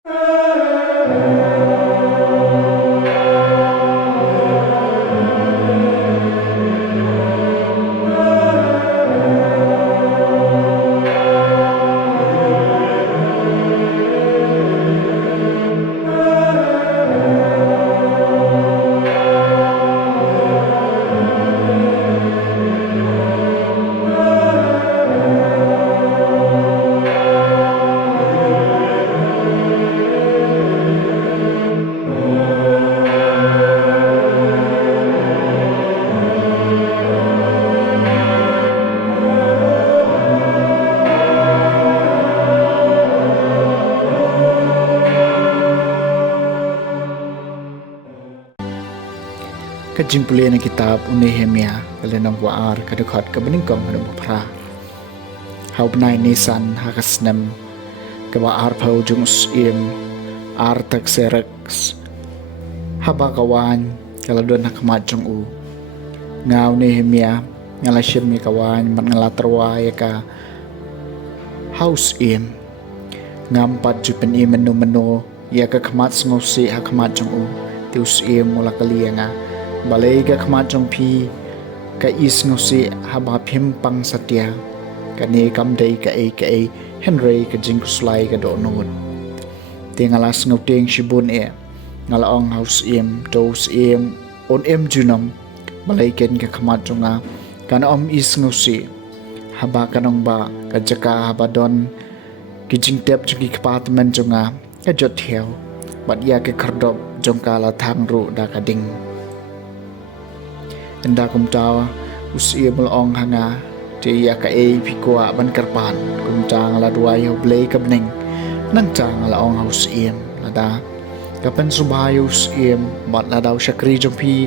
Ka Jingpule na kitab Nehemia kalenang waar kadukhat kabeningkong hanung pra. Haupnai nisan hakasnem kawa Arphew jung im artak seraks habakawan kaladon hakmat jung u. Ngaw Nehemia ngalasyem ni kawan man ngalatarwa ka house im ngampat jupen im menu ya ka khamat ngosi hakmat jung u tius im mula kalianga balai ka khmat jong phi ka is ngosi haba phim pang satya ka ne kam dei ka e Hynriew ka jingkuslai ka do non tingalas ngoteng shibun ngalaong house im dos im on em junam balai ken ka khmat jonga kan is ngosi haba kanong ba ka jaka haba don ki jingtep juki apartment jonga ka jot theo bat ya ke khardop jongka la thang ru da ka ding enda kum tawa usia melong hanga ti ya ka pikwa ban karpan kum tang la duai ho blei kabning nang tang la ong haus iem lada kapan subayus iem bat la daw syakri jompi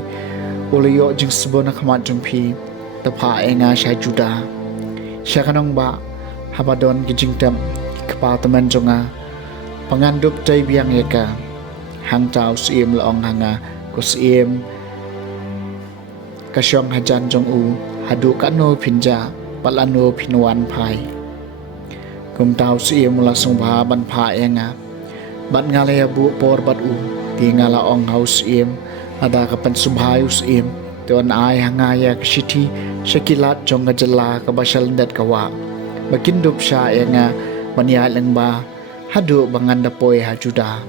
uliyo jing sebona khamat jompi tapa enga sya juda syakanong ba habadon kijing tam apartment jonga pangandup tai biang yaka hang tau iem la ong hanga kus iem kasyong hajan jong u hadu kano pinja palano pinwan pai kum tau si mula sung ba ban pa enga bat ngale bu por bat u ti ngala ong house im ada kapan subhayus im ton ai hangaya kshiti shakilat jong gajala ka basal ndat kawa bakindup sya enga mania leng ba hadu bangan dapoy hajuda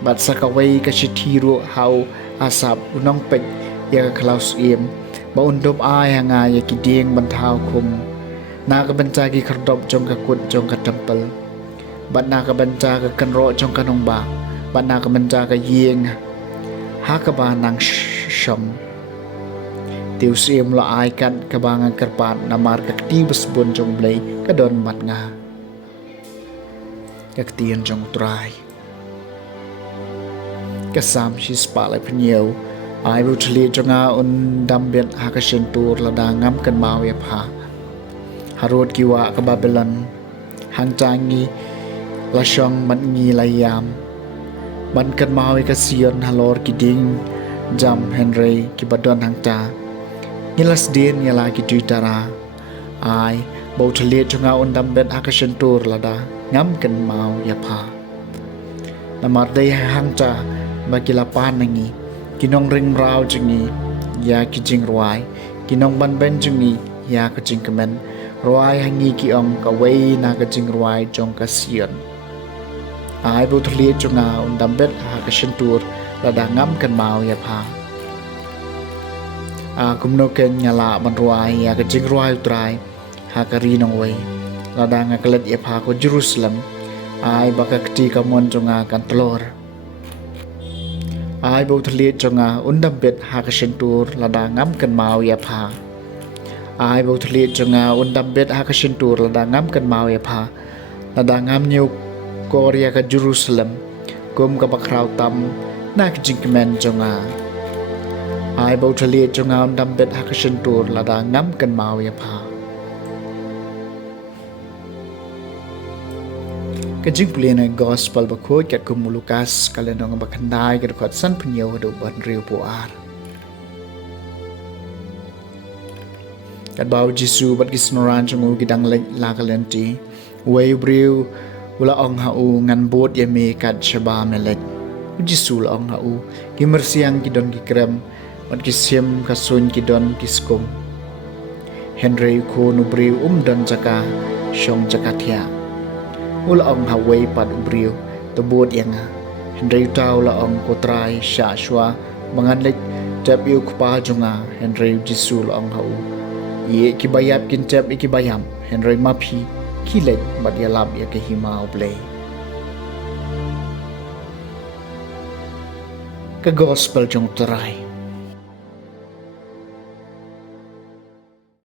bat sakawai kashitiru hau asap unong pek ya klaus im baundop ai hanga ya kiding bantau kum na ka banca ki khardop jong ka kut jong ka tempel bat na ka banca ka kanro jong kanong ba bat na ka banca ka yeng ha ka ba nang sham tiu sim la ai kan ka bang karpan na mar ka ti besbon jong blai ka don mat nga ka tien jong trai kasam shi spala pneu ai bu thli jonga un dambet hakashin tur lada ngam kan mau ya pha harot kiwa ka Babylon hang changi la shong man ngi layam ban kan mau ka sion halor kiding jam Hynriew ki badon hang ta ngilas din yala ki tuitara ai bu thli jonga un dambet hakashin tur lada ngam kan mau ya pha namar dei hang ta bagilapan nangi kinong ring rau jingi ya ki jing ruai kinong ban ben jingi ya ka jing kemen ruai hangi ki ong ka wei na ka jing ruai jong ka sion ai bu thli chunga un dambet ha ka shintur la da ngam kan mau ya pha a kumno ken nyala ban ruai ya ka jing ruai trai ha ka ri nong wei la da nga klet ya pha ko Jerusalem ai ba ka ti ka mon chunga kan tlor ai bu thli jonga undam bet ha ka shintur lada ngam kan mau ya pha ai bu thli jonga undam bet ha ka shintur lada ngam kan mau ya pha lada ngam nyu korea ka Jerusalem kum ka bakrau tam na ka jingmen jonga ai bu thli jonga undam bet ha ka shintur lada ngam kan mau ya pha ka Jingpule na gospel ba khoi kat kum Lukas kalenong ba khandai ka khot san phnyo do ban riu puar kat baw Jesu bat gisnoran chung gidang la kalenti wei briu Ula ong hau ngan bot ya me kad shaba melet. Ujisul ong hau kimersiang kidon kikrem mat kisim kasun kidon kiskum. Hynriew ko nubri dan jaka syong jakatia. Ula ong hawai pad ubriu to bot yang Hynriew tau la ong kotrai sya shwa manganlik tap yu kupa junga Hynriew jisul ong hau. Ye kibayap kintap ikibayam Hynriew mapi kilet mat yalap ya kehima ublay. Ke gospel jong terai.